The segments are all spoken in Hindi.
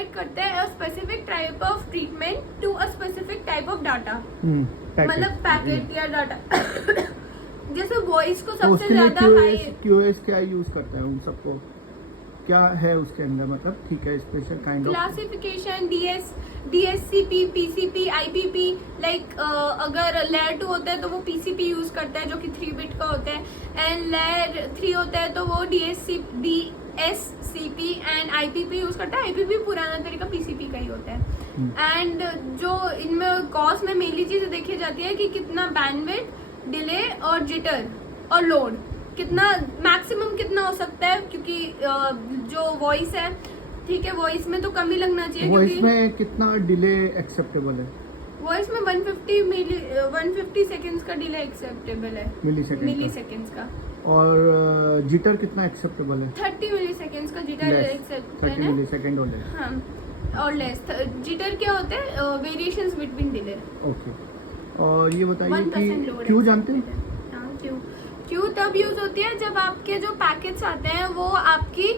प्रोवाइड करता है specific type of treatment to a specific type of data, मतलब पैकेट या डाटा। जैसे वॉइस को तो सबसे ज्यादा हाई QoS क्या यूज करता है उन सबको, क्या है उसके अंदर, मतलब ठीक है special kind of classification, DSCP, PCP, IPP। Like अगर लेयर 2 होता है तो वो PCP यूज करता है जो कि 3 बिट का होता है, एंड लेयर 3 होता है तो वो DSCP एंड IPP यूज करता है। IPP पुराना तरीका PCP का ही होता है। एंड जो इनमें कॉस्ट में मेनली चीजें देखी जाती है कि कितना बैंडविड्थ, डिले और जिटर और लोड कितना मैक्सिमम कितना हो सकता है, क्योंकि जो वॉइस है, ठीक है, वॉइस में तो कम ही लगना चाहिए। वॉइस में कितना डिले एक्सेप्टेबल है? वॉइस में 150 सेकंड्स का डिले एक्सेप्टेबल है, मिली सेकंड्स का। और जिटर कितना एक्सेप्टेबल है? 30 मिली सेकंड्स का जिटर एक्सेप्टेबल है। 30 मिली सेकंड और लेस। हाँ, और लेस। जिटर क्या होते हैं? Variations between delay. ओके, और ये बताइए कि क्यों जानते हैं? हाँ, क्यों तब यूज होती है जब आपके जो पैकेट्स आते हैं वो आपकी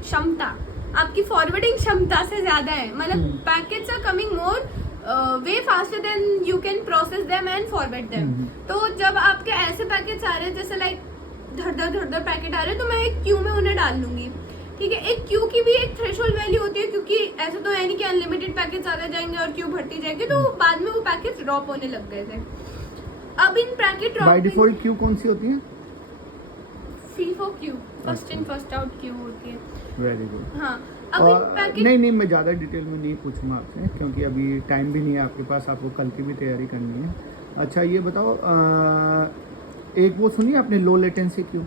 क्षमता, आपकी फॉरवर्डिंग क्षमता से ज्यादा है, मतलब packets are coming more way faster than you can process them and forward them. तो जब आपके ऐसे पैकेट्स आ रहे हैं जैसे लाइक धड़ पैकेट आ रहे हैं, तो मैं एक क्यू में उन्हें डाल लूंगी, ठीक है। एक क्यू की भी एक थ्रेशोल्ड वैल्यू होती है, क्योंकि ऐसा तो है नहीं कि अनलिमिटेड पैकेट्स आते जाएंगे और क्यू बढ़ती जाएगी, तो बाद में वो पैकेट्स ड्रॉप होने लग गए थे। अब इन पैकेट बाय डिफॉल्ट क्यू कौन सी होती है? FIFO Q, first in first out Q होती है। Very good. हाँ, अब इन पैकेट नहीं मैं ज़्यादा डिटेल में नहीं पूछूंगा आपसे, क्योंकि अभी टाइम भी नहीं है आपके पास, आपको कल की भी तैयारी करनी है। अच्छा ये बताओ, एक वो सुनिए आपने लो लेटेंसी क्यू,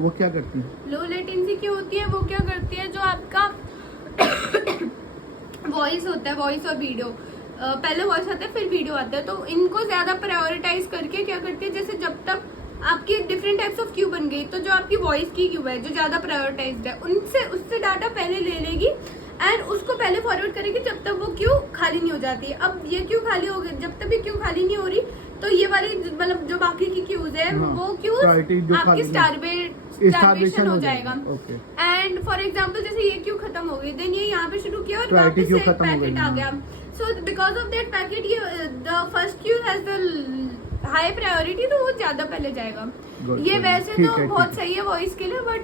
वो क्या करती है? लो लेटेंसी क्यू होती है, वो क्या करती है, जो आपका वॉइस होता है, वॉइस और वीडियो, पहले वॉइस आता है फिर वीडियो आता है, तो इनको ज्यादा प्रायोरिटाइज करके क्या करती है, जैसे जब तक आपकी डिफरेंट टाइप्स ऑफ क्यू बन गई, तो जो आपकी वॉइस की क्यू है जो ज्यादा प्रायोरिटाइज्ड है, उससे डाटा पहले ले लेगी एंड उसको पहले फॉरवर्ड करेगी जब तक वो क्यू खाली नहीं हो जाती है। अब ये क्यू खाली हो गई, जब तक भी क्यू खाली नहीं हो रही, तो ये वाली मतलब जो बाकी की क्यूज है, वो क्यूज आपकी स्टारवेशन हो जाएगा। एंड फॉर एग्जांपल जैसे ये क्यू खत्म हो गई, देन ये यहाँ पे शुरू किया और वापस से एक पैकेट आ गया, so because of that packet ये the first queue has the high priority, तो वो ज्यादा पहले जाएगा। ये वैसे तो बहुत सही है वॉइस के लिए, बट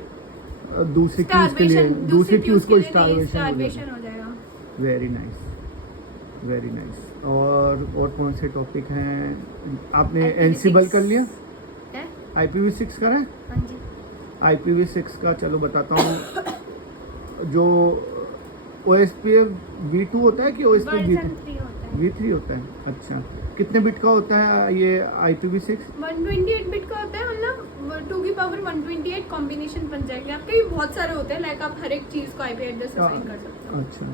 दूसरी क्यूज के लिए, दूसरी क्यूज को स्टारवेशन हो जाएगा। Very nice, very nice. और कौन से टॉपिक हैं? आपने एनसिबल कर लिया? IPv6 करा है? हाँ जी। IPv6 का चलो बताता हूँ। जो OSPF V2 होता है कि OSPF V3 होता है? अच्छा, कितने बिट का होता है ये IPv6? 128 बिट का होता है, मतलब 2 की पावर 128 कॉम्बिनेशन बन जाएंगे आपके। भी बहुत सारे होते हैं, लाइक आप हर एक चीज को IP एड्रेस असाइन कर सकते हो। अच्छा,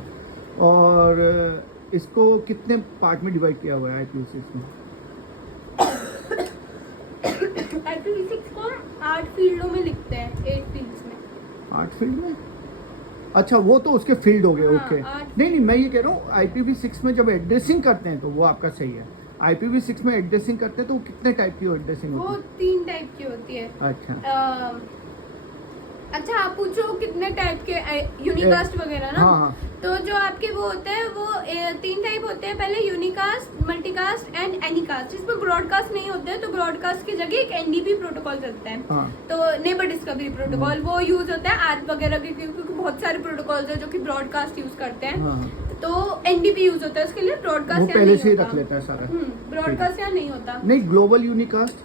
और इसको कितने पार्ट में डिवाइड किया हुआ है IPv6 में? IPv6 को 8 फील्डों में लिखते हैं, 8 फील्ड्स में। 8 फील्ड में? अच्छा, वो तो उसके फील्ड हो गए। ओके, नहीं मैं ये कह रहा हूँ IPv6 में जब एड्रेसिंग करते हैं तो वो आपका सही है। IPv6 में एड्रेसिंग करते हैं तो कितने टाइप की एड्रेसिंग होती है? वो 3 टाइप की होती है। अच्छा आप पूछो कितने टाइप के, यूनिकास्ट वगैरह ना? हाँ। तो जो आपके वो होते हैं वो 3 टाइप होते हैं। पहले यूनिकास्ट, मल्टीकास्ट एंड एनीकास्ट। इसमें ब्रॉडकास्ट नहीं होते हैं, तो ब्रॉडकास्ट की जगह एक NDP प्रोटोकॉल चलता है। हाँ। तो नेबर डिस्कवरी प्रोटोकॉल वो यूज होता है ARP वगैरह के, क्योंकि बहुत सारे प्रोटोकॉल्स है जो कि ब्रॉडकास्ट यूज करते हैं। हाँ। तो NDP यूज होता है उसके लिए, ब्रॉडकास्ट पहले से ही रख लेता है सारा। ब्रॉडकास्ट यहाँ नहीं होता। नहीं, ग्लोबल यूनिकास्ट,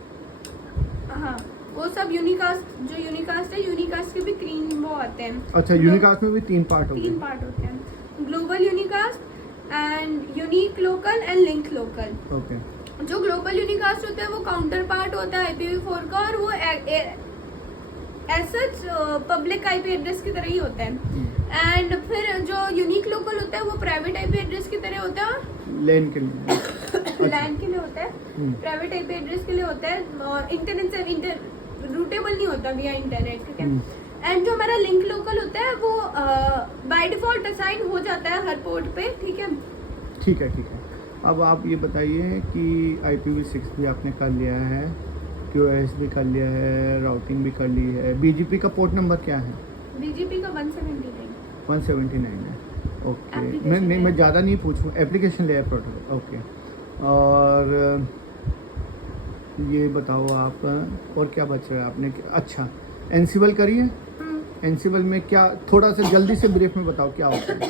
हाँ वो सब यूनिकास्ट, जो यूनिकास्ट है, यूनिकास्ट के भी 3 वो आते हैं। अच्छा, यूनिकास्ट में भी 3 पार्ट होते हैं? 3 पार्ट होते हैं, global unicast and unique local and link local. Okay. जो ग्लोबल यूनिकास्ट होता है वो काउंटर पार्ट होता है IPv4 का, और वो सच पब्लिक IP एड्रेस की तरह ही होता है। एंड फिर जो यूनिक लोकल होता है वो प्राइवेट IP एड्रेस की तरह होता है, लैन के लिए लैन के लिए होता है, प्राइवेट IP एड्रेस के लिए होता है, और इंटरनेट से रूटेबल नहीं होता विया इंटरनेट, ठीक है। एंड जो हमारा लिंक लोकल होता है वो बाय डिफॉल्ट असाइन हो जाता है हर पोर्ट पे, ठीक है। ठीक है। अब आप ये बताइए कि IPv6 भी आपने कर लिया है, QoS भी कर लिया है, राउटिंग भी कर ली है, BGP का पोर्ट नंबर क्या है? BGP का 179। 179 है। ओके, Application मैं layer। ज़्यादा नहीं पूछूँ, एप्लीकेशन लेयर प्रोटोकॉल। ओके, और ये बताओ आप, और क्या बच रहा है आपने? अच्छा, एनसिबल करिए। एनसिबल में क्या, थोड़ा सा जल्दी से ब्रीफ में बताओ क्या होता है?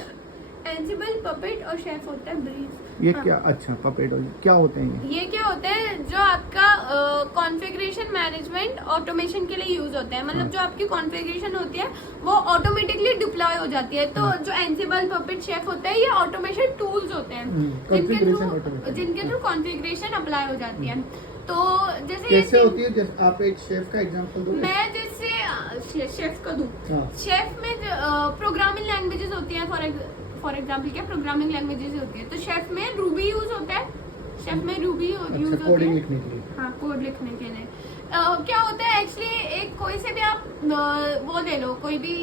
एंसिबल, पपेट और शेफ होता है ब्रीफ। ये हाँ। क्या, अच्छा पपेट क्या होते हैं ये? ये क्या होता है, जो आपका कॉन्फ़िगरेशन मैनेजमेंट ऑटोमेशन के लिए यूज होते हैं। मतलब हाँ। जो आपकी कॉन्फ़िगरेशन होती है वो ऑटोमेटिकली डिप्लॉय हो जाती है। तो जो एंसिबल, पपेट, शेफ होता है, ये ऑटोमेशन टूल्स होते हैं configuration automated। जिनके थ्रू कॉन्फ़िगरेशन अप्लाई हो जाती है। तो जैसे कैसे ये होती है? जैसे आप एक शेफ का एग्जांपल दो। मैं जैसे शेफ का दूं, हाँ। शेफ में प्रोग्रामिंग लैंग्वेजेस होती हैं। फॉर एग्जांपल क्या प्रोग्रामिंग लैंग्वेजेस होती है, तो शेफ में रूबी यूज होता है। शेफ में रूबी यूज अच्छा, होती कोडिंग है। लिखने के लिए। हाँ, कोड लिखने के लिए। क्या होता है एक्चुअली, एक कोई से भी आप वो ले लो, कोई भी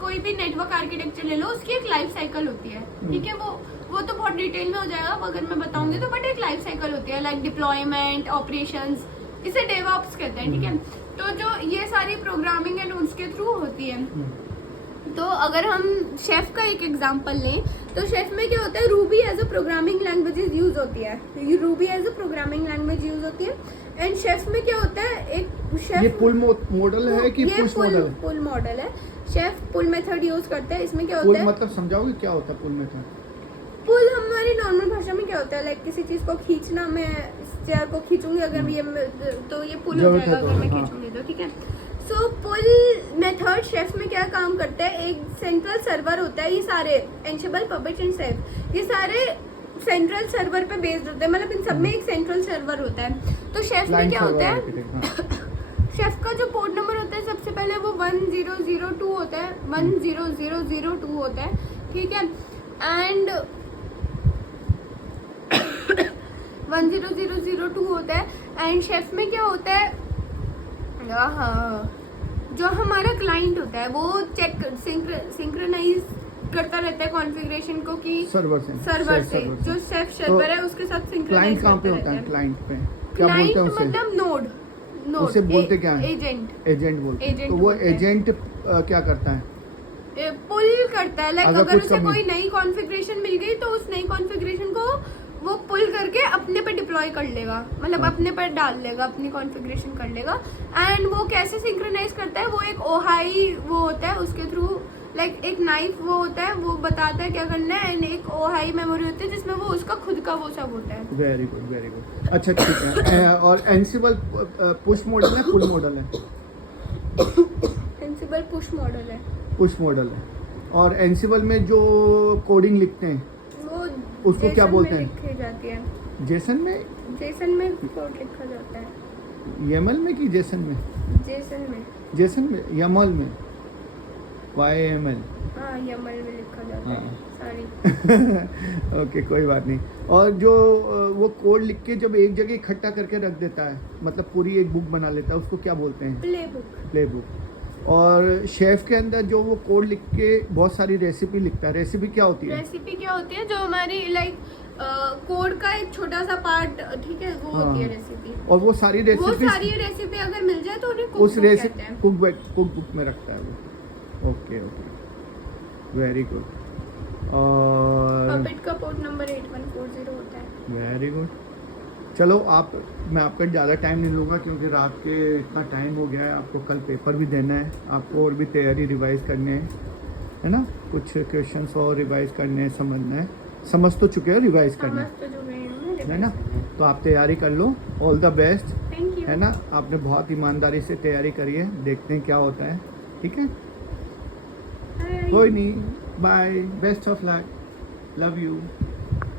कोई भी नेटवर्क आर्किटेक्चर ले लो, उसकी एक लाइफ साइकिल होती है। ठीक है, वो तो बहुत डिटेल में हो जाएगा अगर मैं बताऊंगी तो, बट एक लाइफ साइकिल होती है, लाइक डिप्लॉयमेंट, ऑपरेशंस, इसे डेवऑप्स कहते हैं। ठीक है, तो जो ये सारी प्रोग्रामिंग एंड उसके थ्रू होती है। तो अगर हम शेफ का एक एग्जांपल लें, तो शेफ में क्या होता है, Ruby as a programming language use होती है। Ruby as a programming language use होती है। एंड शेफ में क्या होता है, एक शेफ ये पुल मॉडल है कि पुश मॉडल? पुल मॉडल है। शेफ पुल मेथड यूज करते हैं। इसमें क्या पुल होता है, मतलब समझाओगे क्या होता है पुल मेथड? पुल हमारी नॉर्मल भाषा में क्या होता है, लाइक किसी चीज को खींचना। मैं इस चेयर को खींचूंगी अगर ये तो ये पुल हो जरूरत है जाएगा तो, अगर मैं हाँ। खींचूंगी तो। ठीक है, सो पुल मेथड शेफ में क्या काम करता है, एक सेंट्रल सर्वर होता है। ये सारे एंसिबल, पपेट एंड शेफ, ये सारे सेंट्रल सर्वर पे बेस्ड होते हैं। मतलब इन सब में एक सेंट्रल सर्वर होता है। तो शेफ में क्या होता है, शेफ का जो पोर्ट नंबर होता है सबसे पहले वो 1002 होता है, 10002 होता है। ठीक है, एंड 10002 होता है। एंड शेफ में क्या होता है, जो हमारा क्लाइंट होता है वो चेक सिंक्रोनाइज करता रहता है कॉन्फ़िगरेशन को कि सर्वर से जो शेफ सर्वर है उसके साथ क्लाइंट सिंक्रोनाइज कहाँ पे करता होता है? रहता है। क्लाइंट पे क्या बोलते क्लाइंट हैं उसे? मतलब नोड उसे बोलते क्या है? एजेंट। एजेंट बोलते हैं। Agent तो वो बोलते हैं। एजेंट क्या करता है? पुल करता है, लाइक अगर अगर कुछ उसे कमी- कोई नई कॉन्फ़िगरेशन मिल गई तो उस नई कॉन्फ़िगरेशन को वो पुल करके अपने पे डिप्लॉय कर लेगा। मतलब अपने पर डाल लेगा, अपनी कॉन्फ़िगरेशन कर लेगा। एंड वो कैसे सिंक्रोनाइज करता है, वो एक ओहाई वो होता है, उसके थ्रू लाइक एक नाइफ वो होता है, वो बताता है क्या करना है। एंड एक ओहाई मेमोरी होती है जिसमें वो उसका खुद का वो सब होता है। Very good, very good. अच्छा, ठीक है। और एंसिबल पुश मॉडल है, पुल मॉडल है? एंसिबल पुश मॉडल है। पुश मॉडल है। और एंसिबल में जो कोडिंग लिखते हैं वो उसको क्या JSON बोलते में हैं? लिखी जाती है। जेसन में? जेसन में कोड लिखा जाता है। यमल में कि जेसन में? जेसन में। जेसन में, यमल में, YML। हाँ, यमल में लिखा जाता है। हाँ। सॉरी। ओके, कोई बात नहीं। और जो वो कोड लिख के जब एक जगह इकट्ठा करके रख देता है, मतलब पूरी एक बुक बना लेता है, उसको क्या बोलते हैं? Play book. Play book. और शेफ के अंदर जो वो कोड लिख के बहुत सारी रेसिपी लिखता है, रेसिपी क्या होती है? रेसिपी क्या होती है, जो हमारी लाइक कोड का एक छोटा सा पार्ट, ठीक है, वो होती है हाँ। रेसिपी। और वो सारी वो रेसिपी सारी रेसिपी अगर मिल जाए तो उन्हें कुक उस बुक रेसिपी कहते हैं। कुक बुक में रखता है वो। Okay, okay, very good. और पपेट का पोर्ट नंबर 8140 होता है। Very good. चलो, मैं आपका ज़्यादा टाइम नहीं लूँगा क्योंकि रात के इतना टाइम हो गया है। आपको कल पेपर भी देना है, आपको और भी तैयारी रिवाइज करने है ना? कुछ क्वेश्चंस और रिवाइज करने हैं, समझना है। समझ तो चुके हो, रिवाइज करना समझ तो जो गए है ना? तो आप तैयारी कर लो। All the best, thank you. है ना? आपने बहुत ईमानदारी से तैयारी करी है, देखते हैं क्या होता है। ठीक है, कोई नहीं। Bye, best of luck, love you.